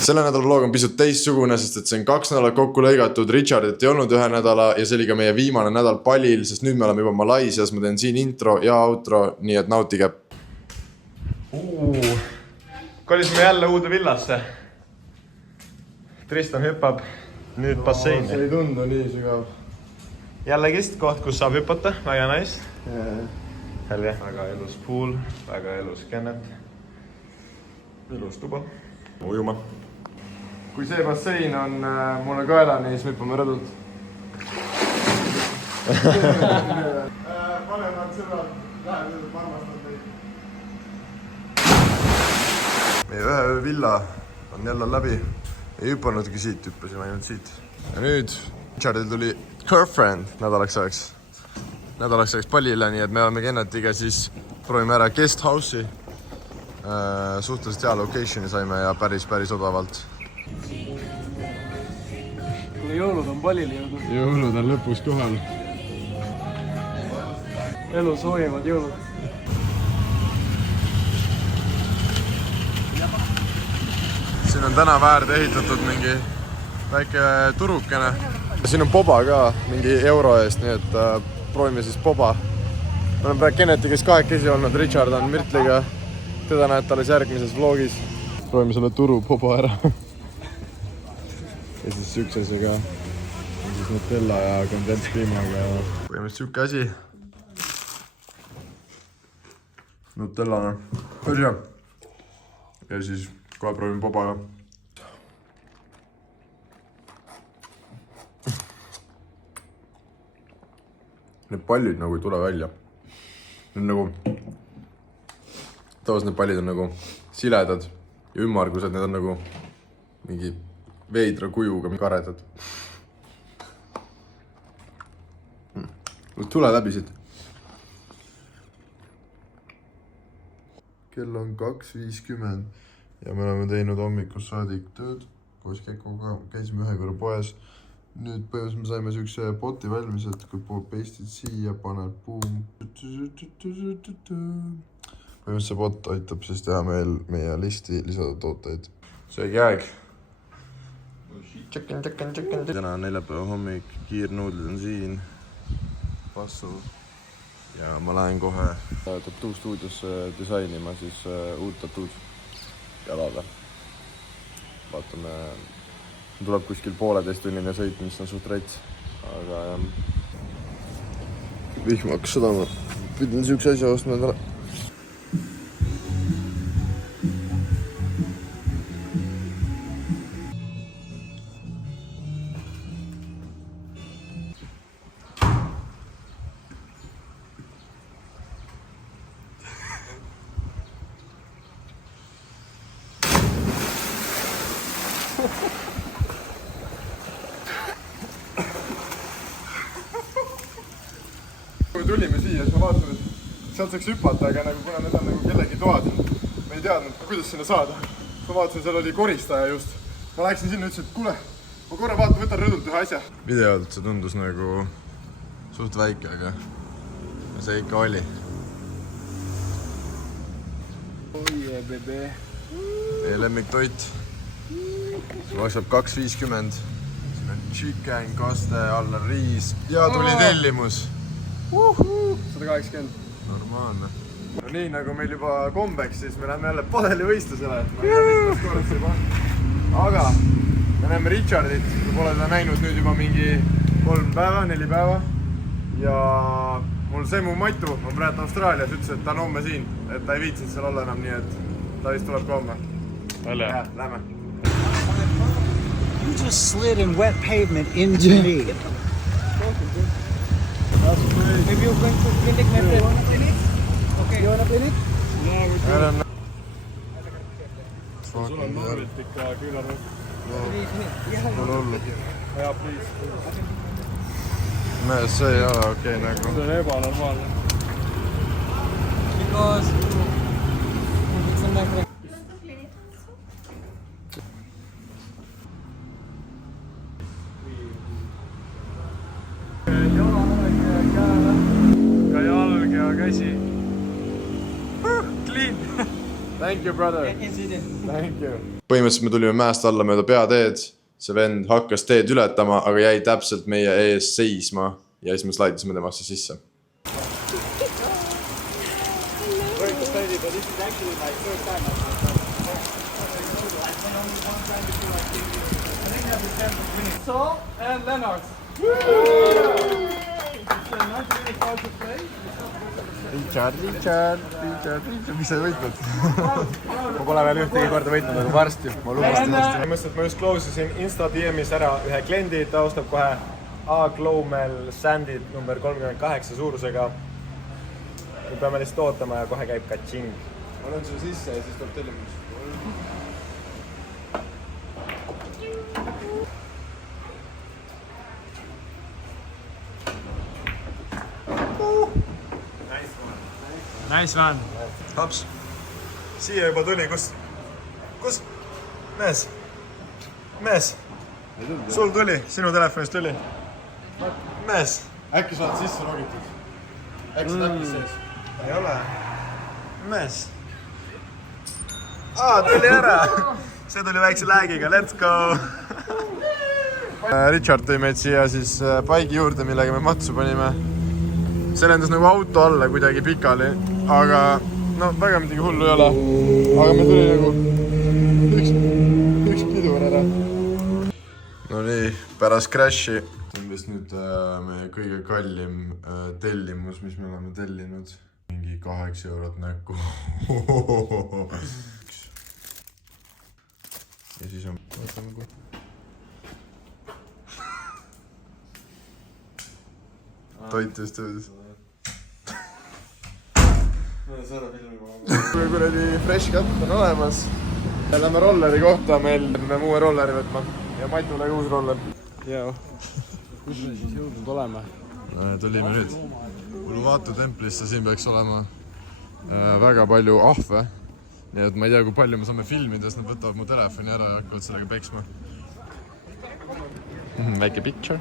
Selle nädala vlog on pisut teistsugune, sest et see on 2 nädalat kokku lõigatud. Richardit ei olnud 1 nädala ja see oli ka meie viimane nädal palil, sest nüüd me oleme juba Malaisias. Ma teen siin intro ja outro, nii et nautige. Kolisime jälle uude villasse. Tristan hüppab nüüd basseini. See ei tundu nii sügav. Jällegist koht, kus saab hüpata, väga nice. Helge. Väga elus pool, väga elus kennet. Elus tuba. Ujuma. Kui see bassein on mulle kaelani, siis me hüppame rõdult. Vanemad sõbrad, läheb armastab neid. Meie ühe villa on jälle läbi. Ei hüppanudki siit, hüppasime ainult siit. Ja nüüd Richardil tuli girlfriend nädalaks ajaks pallile, nii et me oleme Kennetiga siis proovime ära guest house'i. Suhteliselt hea locationi saime ja päris odavalt. Jõulud on pallile jõudnud. Jõulud on lõpuks kohal. Elu soojimad jõulud. Siin on täna väärde ehitatud mingi väike turukene. Siin on boba ka mingi euro eest, nii et proovime siis boba. Me oleme praegu Kennetiga kahekesi olnud, Richard on Mirtliga. Teda näed alles järgmises vlogis. Proovime selle turu boba ära. Ja siis sükse asjaga. On siis Nutella ja kondentspiimaga. Põhimõtteliselt sükke asi. Nutellana. Päris hea. Ja siis kohe proovime bobaga. Need pallid nagu ei tule välja. Need nagu... Tavaliselt need pallid on nagu siledad ja ümmargused, need on nagu mingi veidra kujuga karedad. Tule läbi siit. Kell on 2.50 ja me oleme teinud hommikus saadik tööd. Koos Kekoga käisime ühe korra poes. Nüüd põhimõtteliselt me saime sükse poti valmis, et kui pastid siia, paned boom. Põhimõtteliselt see bot aitab siis teha meil meie listi lisada tooteid. Söögi aeg. Täna on neljapäeva hommik, kiirnuudlid on siin. Passu. Ja ma lähen kohe tattoo stuudiosse disainima siis uut tattood jalale. Vaatame, tuleb kuskil 1,5-tunnine sõit, mis on suht rets. Aga vihm hakkas sadama. Pidin sükse asja ostma endale. Kui tulime siia, siis ma vaatasin, et sealt saaks hüpata, aga nagu, kuna need on nagu kellegi toad, me ei teadnud, kuidas sinna saada. Ma vaatasin, seal oli koristaja just. Ma läksin sinna ja ütlesin, et kuule, ma korra vaatan, võtan rõdult ühe asja. Videolt see tundus nagu suht väike, aga see ikka oli. Oie, bebe. Meie lemmiktoit. See maksab 2.50. Siin on chicken, kaste, alla riis ja tuli tellimus. 180. Normaalne. No nii nagu meil juba kombeks, siis me läheme jälle padelivõistlusele. Ma ei tea mitmest korras juba. Aga me näeme Richardit, kui pole ta näinud nüüd juba mingi 3 päeva, 4 päeva. Ja mul Semu Matu on praegu Austraalias, ütles, et ta on homme siin. Et ta ei viitsinud seal olla enam, nii et ta vist tuleb ka homme. Ja, lähme. You just slid in wet pavement into me. Maybe you're going to clinic, my friend. You want to clinic? Okay. You want to clinic? Yeah, Sul on numbrit ikka küünarvõi. Pole hullu. Jaa, please. Mees, see ei ole okei nagu. See on ebanormaalne. Because it's in my friend. Ka jalg ja käsi. clean. Thank you, brother. Incident. Thank you. Põhimõtteliselt me tulime mäest alla mööda peateed. See vend hakkas teed ületama, aga jäi täpselt meie ees seisma ja siis me slaidisime temasse sisse. So, and Lennox. Richard, mis sa võitnud? Ma pole veel ühtegi korda võitnud, aga varsti. Ma lubasin varsti. Mõtlesin, et ma just close isin Insta DM'is ära ühe kliendi, ta ostab kohe A-Glowmel Sandid number 38 suurusega. Me peame lihtsalt ootama ja kohe käib katšing. Ma olen sulle sisse ja siis tuleb tellimus. Nice one. Haps. Siia juba tuli, kus? Kus? Mees? Mees? Sul tuli, sinu telefonist tuli. Mees? Äkki sa oled sisse logitud? Äkki sa täpis sees? Ei ole. Mees? Tuli ära! See tuli väikse läägiga, let's go! Richard tõi meid siia siis paigi juurde, millega me matsu panime. See lendas nagu auto alla kuidagi pikali, aga no väga midagi hullu ei ole. Aga me tuli nagu üks kidur ära. No nii, pärast crash'i. Umbes nüüd meie kõige kallim tellimus, mis me oleme tellinud. Mingi 8 eurot näkku. Ja siis on... Toit just jõudis. Kuradi fresh cut on olemas. Lähme rolleri kohta, meil peame uue rolleri võtma. Ja Matule uus roller. Joo. Kus me siis jõudnud oleme? Tulime nüüd Uluwatu templisse, siin peaks olema väga palju ahve. Nii et ma ei tea, kui palju me saame filmida, sest nad võtavad mu telefoni ära ja hakkavad sellega peksma. Väike picture.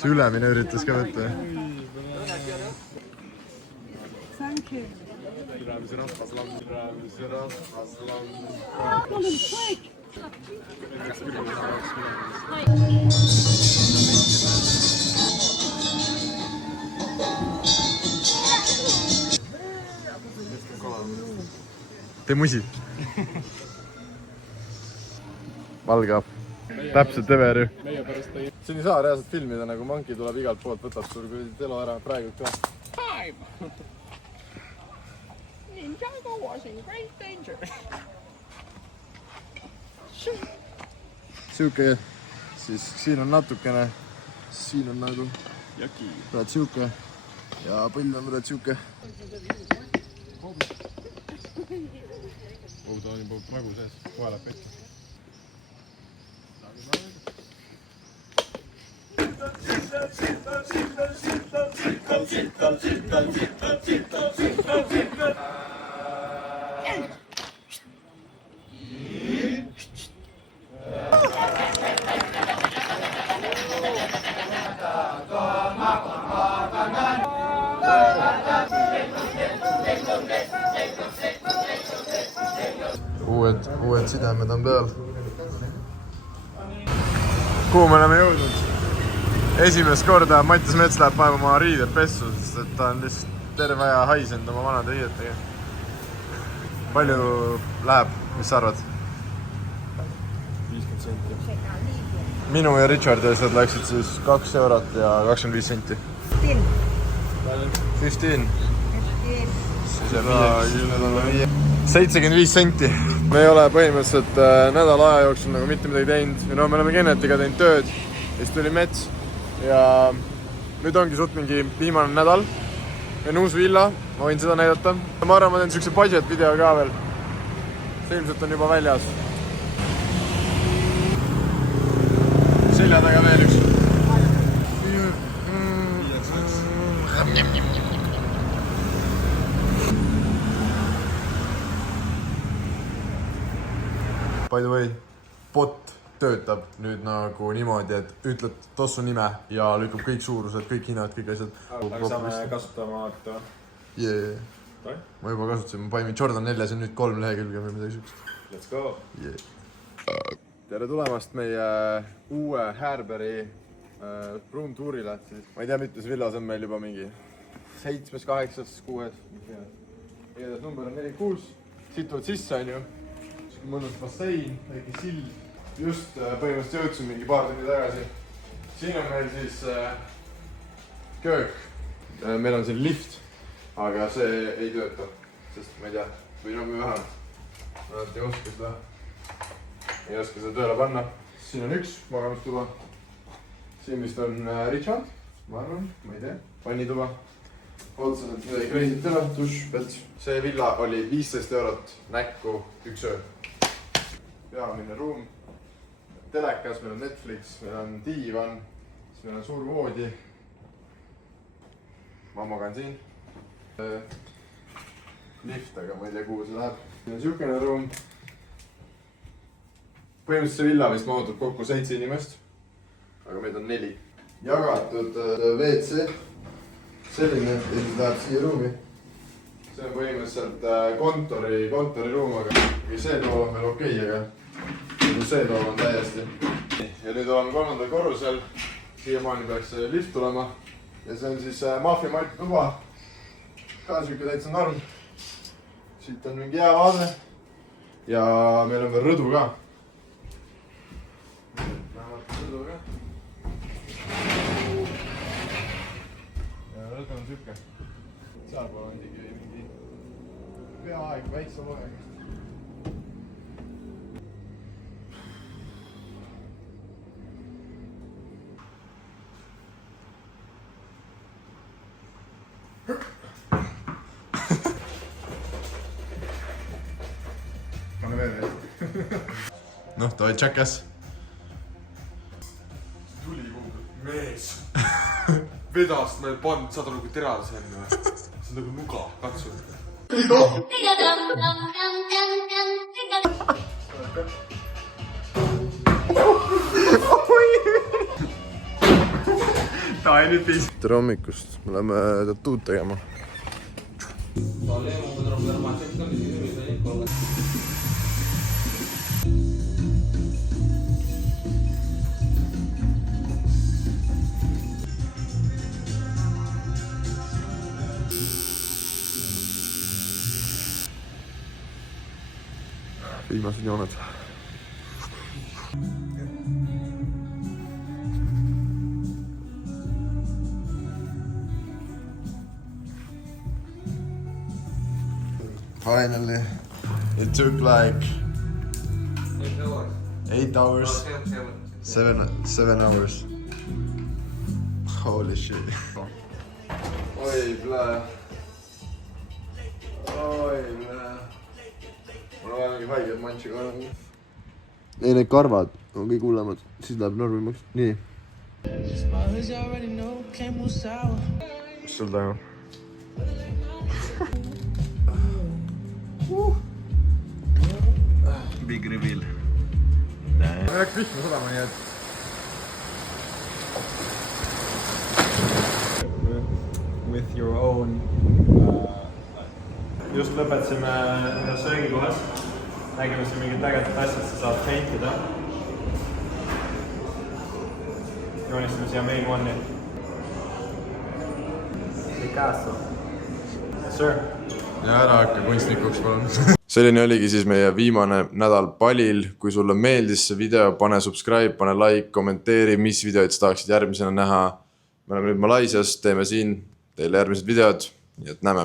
See ülemine üritas ka võtta. Thank you. Tee musi. Valgab. Täpselt Every. Siin ei saa reaalselt filmida, nagu manki tuleb igalt poolt, võtab sul kui telo ära praegu ka. Ninjago was in great danger. Siuke, siis siin on natukene, siin on nagu praad siuke ja põll on praad siuke. Ta on juba praegu sees, kohe läheb pekki. Uued sidemed on peal. Kuhu me oleme jõudnud? Esimest korda Mattias Mets läheb panema oma riided pessu, sest et ta on lihtsalt terve aja haisend oma vanade riidetega. Palju läheb, mis sa arvad? 50 senti. Minu ja Richardi asjad läksid siis 2 eurot ja 25 senti. 15. 75 senti. Me ei ole põhimõtteliselt nädala aja jooksul nagu mitte midagi teinud. Ja no me oleme Kennetiga teinud tööd. Ja siis tuli Mets. Ja nüüd ongi suht mingi viimane nädal. Ja uus villa. Ma võin seda näidata. Ma arvan, ma teen siukse budget video ka veel. See ilmselt on juba väljas. Selja taga veel üks. By the way, bot töötab nüüd nagu niimoodi, et ütled tossu nime ja lükkab kõik suurused, kõik hinnad, kõik asjad. Aga saame kasutama hakata või? Yeah. Ma juba kasutasin, ma panin Jordan 4, see on nüüd 3 lehekülge või midagi siukest. Let's go! Yeah. Tere tulemast meie uue Härberi room tourile. Ma ei tea, mitmes villas on meil juba mingi 7, 8, 6. Igatahes number on 46. Siit tuleb sisse, on ju. Mõnus bassein, väike sild. Just põhimõtteliselt jõudsin mingi paar tundi tagasi. Siin on meil siis köök. Meil on siin lift, aga see ei tööta. Sest ma ei tea, või nagu vähemalt. Ma ei oska seda. Ei oska seda tööle panna. Siin on üks magamistuba. Siin vist on Richard, ma arvan, ma ei tea. Vannituba. Otseselt midagi kreisit üle, duš, pets. See villa oli 15 eurot näkku 1 öö. Peamine ruum. Telekas, meil on Netflix, meil on diivan. Siis meil on suur voodi. Ma magan siin. Lift, aga ma ei tea, kuhu see läheb. Siin on siukene ruum. Põhimõtteliselt see villa vist mahutab kokku 7 inimest, aga meid on 4. Jagatud WC, selline, et läheb siia ruumi. See on põhimõtteliselt kontoriruum, aga see tool on veel okei, aga see tool on täiesti. Ja nüüd oleme 3. korrusel, siiamaani peaks lift tulema. Ja see on siis Mafia Mati tuba, ka siuke täitsa norm. Siit on mingi hea vaade ja meil on veel rõdu ka. Ja rõdu on siuke. Sealpool on mingi peaaegu väikse loega. Pane veel. Noh, toi tšäkkas. Tuli kuhugi. Mees! Vedast meil pand, saad aru kui terad see on või? See on nagu nuga, katsu. Ta ei nüüd piis. Tere hommikust, me läheme tatuud tegema. Viimased jooned. Finally, it took like 8 hours. 7 hours. Holy shit. Oi, blää. Oi, blää. Mul on mingi haiged mantsiga olen. Ei, need karvad on kõik hullemad, siis läheb normimaks. Nii. Mis sul toimub? Big reveal. Me läks vihma sadama, nii et... With your own... Just lõpetasime ühes söögikohas. Nägime siin mingid ägedat asjad, sa saad paintida. Joonistame siia main one'i. Picasso. Yes, sir. Ja ära hakka kunstnikuks, palun. Selline oligi siis meie viimane nädal Balil. Kui sulle meeldis see video, pane subscribe, pane like, kommenteeri, mis videoid sa tahaksid järgmisena näha. Me oleme nüüd Malaisias, teeme siin teile järgmised videod, nii et näeme.